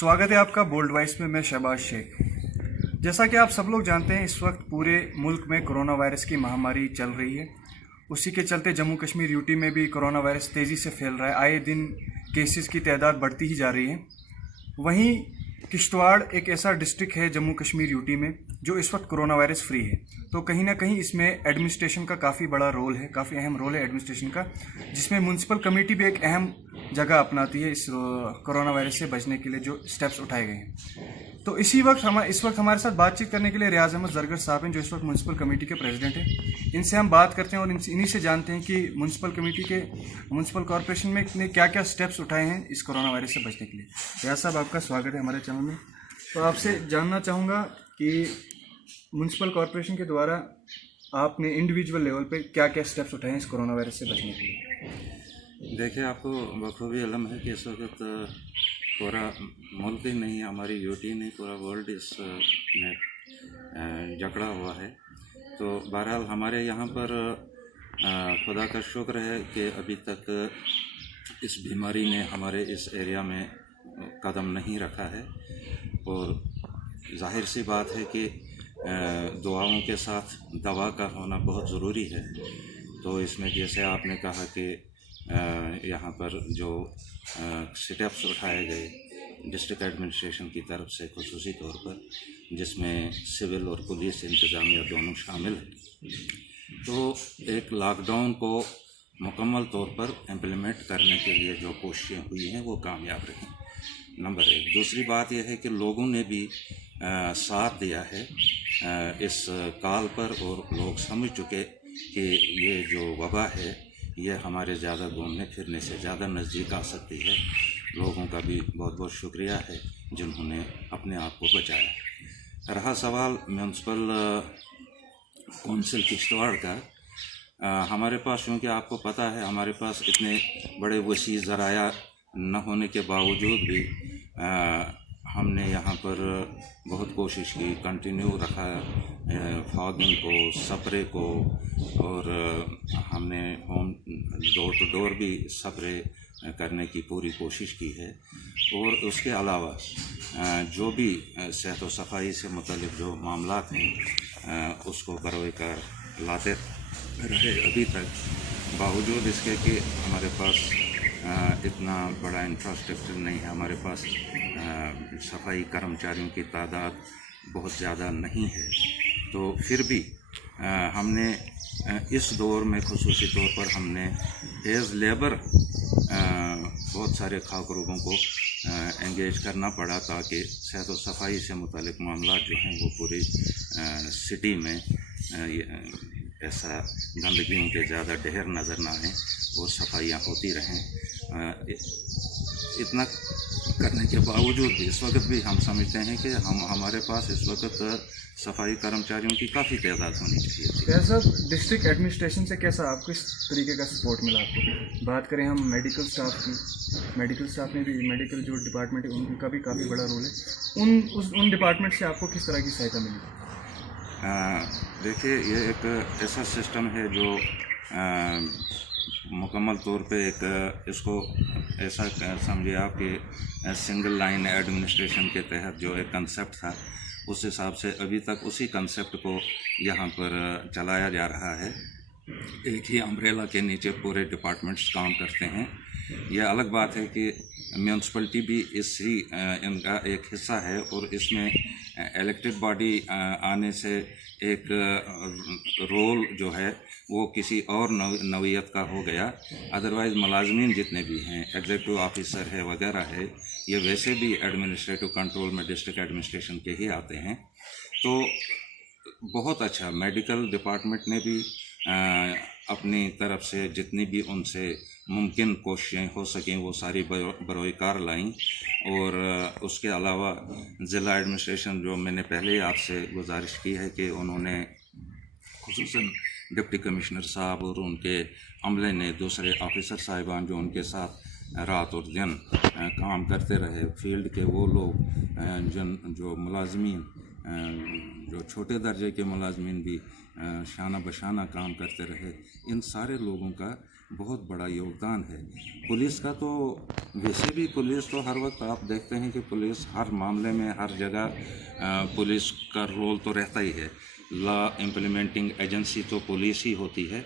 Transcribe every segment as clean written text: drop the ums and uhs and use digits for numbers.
स्वागत है आपका बोल्ड वॉइस में। मैं शहबाज शेख। जैसा कि आप सब लोग जानते हैं, इस वक्त पूरे मुल्क में कोरोना वायरस की महामारी चल रही है। उसी के चलते जम्मू कश्मीर यूटी में भी कोरोना वायरस तेज़ी से फैल रहा है। आए दिन केसेस की तादाद बढ़ती ही जा रही है। वहीं किश्तवाड़ एक ऐसा डिस्ट्रिक्ट है जम्मू कश्मीर यूटी में जो इस वक्त कोरोना वायरस फ्री है। तो कहीं ना कहीं इसमें एडमिनिस्ट्रेशन का काफ़ी बड़ा रोल है, काफ़ी अहम रोल है एडमिनिस्ट्रेशन का, जिसमें म्यूनसिपल कमेटी भी एक अहम जगह अपनाती है इस कोरोना वायरस से बचने के लिए जो स्टेप्स उठाए गए हैं। तो इस वक्त हमारे साथ बातचीत करने के लिए रियाज अहमद जरगर साहब हैं, जो इस वक्त म्यूनसिपल कमेटी के प्रेसिडेंट हैं। इनसे हम बात करते हैं और इन्हीं से जानते हैं कि म्यूनसिपल कॉरपोरेशन में ने क्या क्या स्टेप्स उठाए हैं इस कोरोना वायरस से बचने के लिए। रियाज साहब, आपका स्वागत है हमारे चैनल में। तो आपसे जानना चाहूँगा कि म्यूनसिपल कॉरपोरेशन के द्वारा आपने इंडिविजुअल लेवल पे क्या क्या स्टेप्स उठाए हैं इस कोरोना वायरस से बचने के लिए। देखिए, आपको बखूबी इल्म है कि इस वक्त पूरा मुल्क ही नहीं, हमारी यूटी नहीं, पूरा वर्ल्ड इस में जकड़ा हुआ है। तो बहरहाल हमारे यहाँ पर खुदा का शुक्र है कि अभी तक इस बीमारी ने हमारे इस एरिया में कदम नहीं रखा है। और जाहिर सी बात है कि दुआओं के साथ दवा का होना बहुत ज़रूरी है। तो इसमें जैसे आपने कहा कि यहाँ पर जो स्टेप्स उठाए गए डिस्ट्रिक्ट एडमिनिस्ट्रेशन की तरफ से खुसूसी तौर पर, जिसमें सिविल और पुलिस इंतज़ामिया दोनों शामिल हैं, तो एक लॉकडाउन को मुकम्मल तौर पर इम्प्लीमेंट करने के लिए जो कोशिशें हुई हैं वो कामयाब रहीं, नंबर एक। दूसरी बात यह है कि लोगों ने भी साथ दिया है इस काल पर, और लोग समझ चुके कि ये जो वबा है ये हमारे ज़्यादा घूमने फिरने से ज़्यादा नज़दीक आ सकती है। लोगों का भी बहुत बहुत शुक्रिया है जिन्होंने अपने आप को बचाया। रहा सवाल म्यूनसिपल कौंसिल किश्तवाड़ का, हमारे पास, क्योंकि आपको पता है हमारे पास इतने बड़े वसी ज़राया न होने के बावजूद भी हमने यहाँ पर बहुत कोशिश की, कंटिन्यू रखा फॉगिंग को, स्प्रे को, और हमने होम डोर टू डोर भी स्प्रे करने की पूरी कोशिश की है। और उसके अलावा जो भी सेहत व सफाई से मुतल्लिक़ जो मामलात हैं उसको बरोए कार लाते रहे अभी तक, बावजूद इसके कि हमारे पास इतना बड़ा इंफ्रास्ट्रक्चर नहीं है, हमारे पास सफाई कर्मचारियों की तादाद बहुत ज़्यादा नहीं है। तो फिर भी हमने इस दौर में खुसूसी तौर पर हमने एज़ लेबर बहुत सारे खाक लोगों को एंगेज करना पड़ा, ताकि सेहत व सफाई से मुतालिक मामला जो हैं वो पूरी सिटी में ऐसा गंदगियों के ज़्यादा ढेर नज़र ना आए और सफाइयाँ होती रहें। इतना करने के बावजूद भी इस वक्त भी हम समझते हैं कि हमारे पास इस वक्त सफाई कर्मचारियों की काफ़ी तादाद होनी चाहिए। ऐसा डिस्ट्रिक्ट एडमिनिस्ट्रेशन से कैसा आपको इस तरीके का सपोर्ट मिला? आपको बात करें हम मेडिकल स्टाफ की, मेडिकल स्टाफ में भी, मेडिकल जो डिपार्टमेंट है उनका भी काफ़ी बड़ा रोल है। उन डिपार्टमेंट से आपको किस तरह की सहायता मिली? देखिए, ये एक ऐसा सिस्टम है जो मुकम्मल तौर पे एक इसको ऐसा समझिए आप कि सिंगल लाइन एडमिनिस्ट्रेशन के तहत जो एक कंसेप्ट था, उस हिसाब से अभी तक उसी कंसेप्ट को यहाँ पर चलाया जा रहा है। एक ही अम्ब्रेला के नीचे पूरे डिपार्टमेंट्स काम करते हैं। यह अलग बात है कि म्यूनसिपलिटी भी इसी इनका एक हिस्सा है, और इसमें इलेक्टेड बॉडी आने से एक रोल जो है वो किसी और नौइयत का हो गया। अदरवाइज़ मुलाजमीन जितने भी हैं, एग्जीक्यूटिव ऑफिसर है वगैरह है, ये वैसे भी एडमिनिस्ट्रेटिव कंट्रोल में डिस्ट्रिक्ट एडमिनिस्ट्रेशन के ही आते हैं। तो बहुत अच्छा मेडिकल डिपार्टमेंट ने भी अपनी तरफ से जितनी भी उनसे मुमकिन कोशिशें हो सकें वो सारी बरोए कार लाईं। और उसके अलावा ज़िला एडमिनिस्ट्रेशन, जो मैंने पहले ही आपसे गुजारिश की है कि उन्होंने खुसूसन डिप्टी कमिश्नर साहब और उनके अमले ने, दूसरे ऑफिसर साहिबान जो उनके साथ रात और दिन काम करते रहे, फील्ड के वो लोग जो मुलाजमीन जो छोटे दर्जे के मुलाजमीन भी शाना बशाना काम करते रहे, इन सारे लोगों का बहुत बड़ा योगदान है। पुलिस का तो वैसे भी पुलिस तो हर वक्त आप देखते हैं कि पुलिस हर मामले में हर जगह पुलिस का रोल तो रहता ही है। लॉ इम्प्लीमेंटिंग एजेंसी तो पुलिस ही होती है।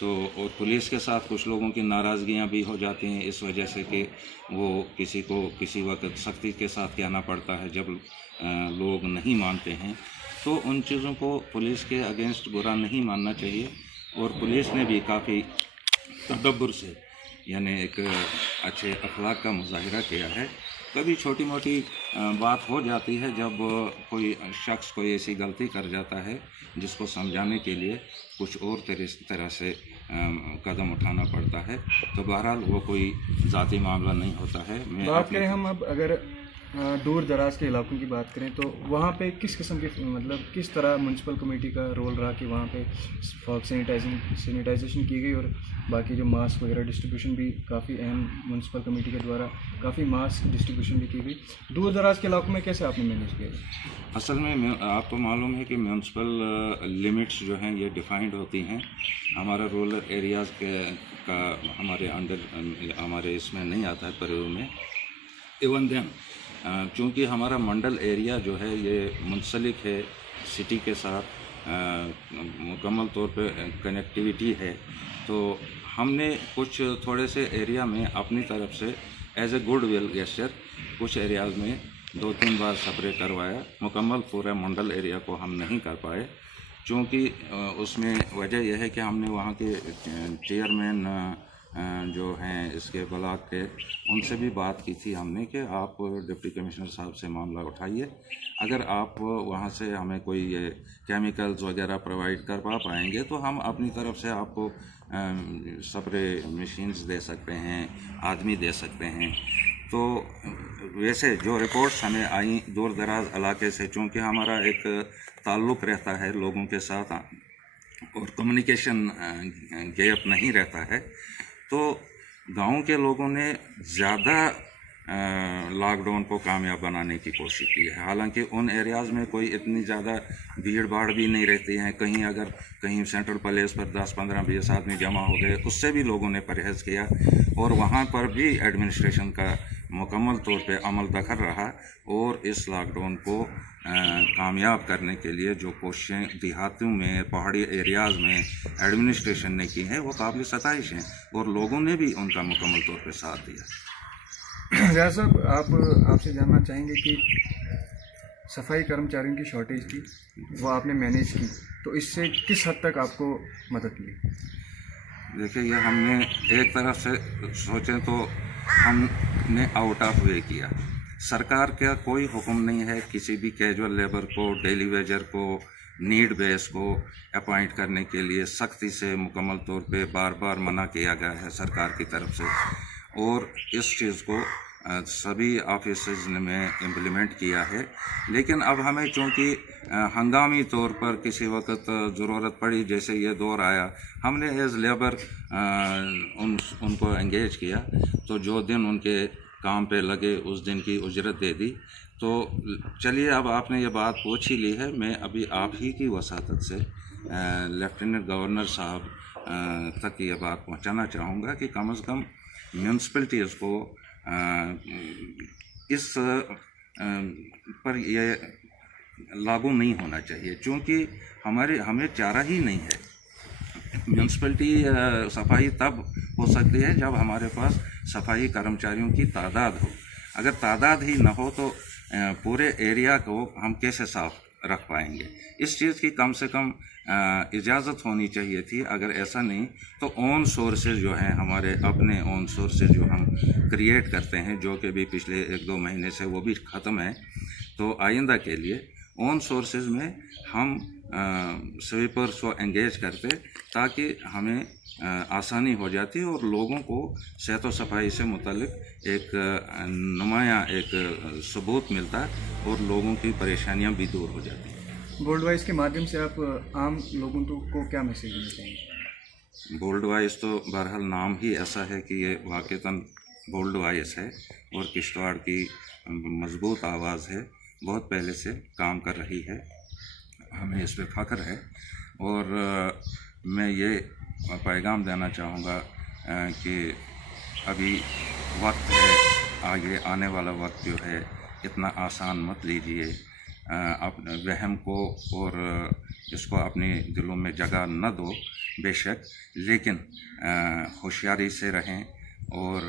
तो और पुलिस के साथ कुछ लोगों की नाराज़गियाँ भी हो जाती हैं इस वजह से कि वो किसी को किसी वक्त सख्ती के साथ कहना पड़ता है जब लोग नहीं मानते हैं। तो उन चीज़ों को पुलिस के अगेंस्ट बुरा नहीं मानना चाहिए। और पुलिस ने भी काफ़ी तदब्बर से यानी एक अच्छे अखलाक का मुजाहिरा किया है। कभी छोटी मोटी बात हो जाती है जब कोई शख्स कोई ऐसी गलती कर जाता है जिसको समझाने के लिए कुछ और तरह से कदम उठाना पड़ता है। तो बहरहाल वो कोई ज़ाती मामला नहीं होता है। बात करें हम अब अगर दूर दराज के इलाकों की बात करें तो वहाँ पे किस किस्म की मतलब किस तरह म्यूनसिपल कमेटी का रोल रहा कि वहाँ पे फॉग सैनिटाइजेशन की गई और बाकी जो मास्क वगैरह डिस्ट्रीब्यूशन भी काफ़ी अहम म्यूनसिपल कमेटी के द्वारा काफ़ी मास्क डिस्ट्रीब्यूशन भी की गई। दूर दराज के इलाकों में कैसे आपने मैनेज किया? असल में आपको मालूम है कि म्यूनसिपल लिमिट्स जो हैं ये डिफाइंड होती हैं। हमारा रूरल एरियाज़ का हमारे अंडर हमारे इसमें नहीं आता है प्रयोग में। इवन देन चूँकि हमारा मंडल एरिया जो है ये मुंसलिक है सिटी के साथ, मुकम्मल तौर पे कनेक्टिविटी है। तो हमने कुछ थोड़े से एरिया में अपनी तरफ से as a goodwill gesture कुछ एरियाज़ में 2-3 बार स्प्रे करवाया। मुकम्मल पूरा मंडल एरिया को हम नहीं कर पाए क्योंकि उसमें वजह यह है कि हमने वहाँ के चेयरमैन जो हैं इसके ब्लॉक के उनसे भी बात की थी हमने कि आप डिप्टी कमिश्नर साहब से मामला उठाइए, अगर आप वहाँ से हमें कोई ये केमिकल्स वगैरह प्रोवाइड कर पाएंगे तो हम अपनी तरफ से आपको स्प्रे मशीन्स दे सकते हैं, आदमी दे सकते हैं। तो वैसे जो रिपोर्ट्स हमें आई दूर दराज इलाके से, चूँकि हमारा एक ताल्लुक़ रहता है लोगों के साथ और कम्युनिकेशन गैप नहीं रहता है, तो गांव के लोगों ने ज़्यादा लॉकडाउन को कामयाब बनाने की कोशिश की है। हालांकि उन एरियाज़ में कोई इतनी ज़्यादा भीड़ भाड़ भी नहीं रहती है। कहीं अगर कहीं सेंट्रल प्लेस पर 10, 15, 20 आदमी जमा हो गए उससे भी लोगों ने परहेज़ किया और वहाँ पर भी एडमिनिस्ट्रेशन का मुकम्मल तौर पे अमल दखल रहा। और इस लॉकडाउन को कामयाब करने के लिए जो कोशिशें देहातों में पहाड़ी एरियाज़ में एडमिनिस्ट्रेशन ने की हैं वो काबिल सताइश हैं और लोगों ने भी उनका मुकम्मल तौर पे साथ दिया। ज़रा साहब आपसे जानना चाहेंगे कि सफाई कर्मचारियों की शॉर्टेज थी वो आपने मैनेज की, तो इससे किस हद तक आपको मदद मिली? देखिए ये हमने एक तरफ से सोचें तो हमने आउट ऑफ वे किया। सरकार का कोई हुक्म नहीं है किसी भी कैजुअल लेबर को, डेली वेजर को, नीड बेस को अपॉइंट करने के लिए सख्ती से मुकम्मल तौर पे बार बार मना किया गया है सरकार की तरफ से। और इस चीज़ को सभी ऑफिसेज में इम्प्लीमेंट किया है। लेकिन अब हमें चूँकि हंगामी तौर पर किसी वक्त ज़रूरत पड़ी, जैसे ये दौर आया, हमने एज़ लेबर उनको एंगेज किया। तो जो दिन उनके काम पे लगे उस दिन की उजरत दे दी। तो चलिए अब आपने ये बात पूछ ही ली है, मैं अभी आप ही की वसातत से लेफ्टिनेंट गवर्नर साहब तक ये बात पहुंचाना चाहूँगा कि कम से कम म्यूनसिपलिटीज़ को इस पर ये लागू नहीं होना चाहिए, क्योंकि हमें चारा ही नहीं है। म्यूनसिपलिटी सफाई तब हो सकती है जब हमारे पास सफाई कर्मचारियों की तादाद हो। अगर तादाद ही न हो तो पूरे एरिया को हम कैसे साफ रख पाएंगे? इस चीज़ की कम से कम इजाज़त होनी चाहिए थी। अगर ऐसा नहीं तो ओन सोर्सेज जो हैं हमारे अपने ओन सोर्सेज जो हम क्रिएट करते हैं, जो कि भी पिछले 1-2 महीने से वो भी ख़त्म है, तो आइंदा के लिए ओन सोर्सेज में हम स्वीपर्स को एंगेज करते ताकि हमें आसानी हो जाती और लोगों को सेहत और सफाई से मुतालिक एक नुमाया एक सबूत मिलता और लोगों की परेशानियां भी दूर हो जाती। बोल्ड वाइज के माध्यम से आप आम लोगों को क्या मैसेज देना चाहेंगे? बोल्ड वाइज तो बहरहाल नाम ही ऐसा है कि ये वाक़तन बोल्ड वाइज है और किश्तवाड़ की मजबूत आवाज़ है। बहुत पहले से काम कर रही है, हमें इस पे फ़ख्र है। और मैं ये पैगाम देना चाहूँगा कि अभी वक्त है, आगे आने वाला वक्त जो है इतना आसान मत लीजिए, अपने वहम को और इसको अपने दिलों में जगह न दो बेशक, लेकिन होशियारी से रहें और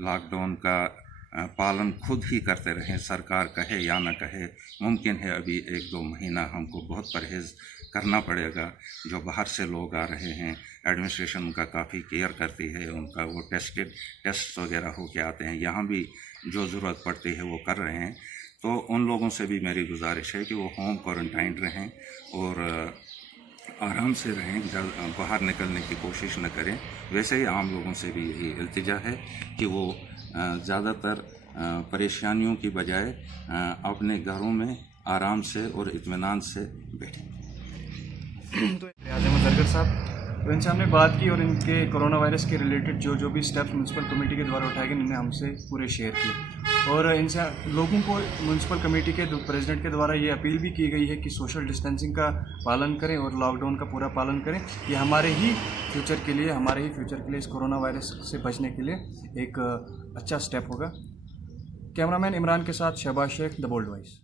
लॉकडाउन का पालन खुद ही करते रहें, सरकार कहे या न कहे। मुमकिन है अभी 1-2 महीना हमको बहुत परहेज़ करना पड़ेगा। जो बाहर से लोग आ रहे हैं, एडमिनिस्ट्रेशन उनका काफ़ी केयर करती है, उनका वो टेस्ट वगैरह हो के आते हैं, यहाँ भी जो ज़रूरत पड़ती है वो कर रहे हैं। तो उन लोगों से भी मेरी गुजारिश है कि वो होम क्वारंटाइन रहें और आराम से रहें, बाहर निकलने की कोशिश न करें। वैसे ही आम लोगों से भी यही इल्तिजा है कि वो ज़्यादातर परेशानियों की बजाय अपने घरों में आराम से और इत्मीनान से बैठें। तो आज़म जरगर साहब, तो इनसे हमने बात की और इनके कोरोना वायरस के रिलेटेड जो भी स्टेप्स म्यूनसिपल कमेटी के द्वारा उठाए गए इन्होंने हमसे पूरे शेयर किए। और इनसे लोगों को म्यूनसिपल कमेटी के प्रेसिडेंट के द्वारा ये अपील भी की गई है कि सोशल डिस्टेंसिंग का पालन करें और लॉकडाउन का पूरा पालन करें। ये हमारे ही फ्यूचर के लिए इस कोरोना वायरस से बचने के लिए एक अच्छा स्टेप होगा। कैमरामैन इमरान के साथ Shahbaz Sheikh, the bold voice.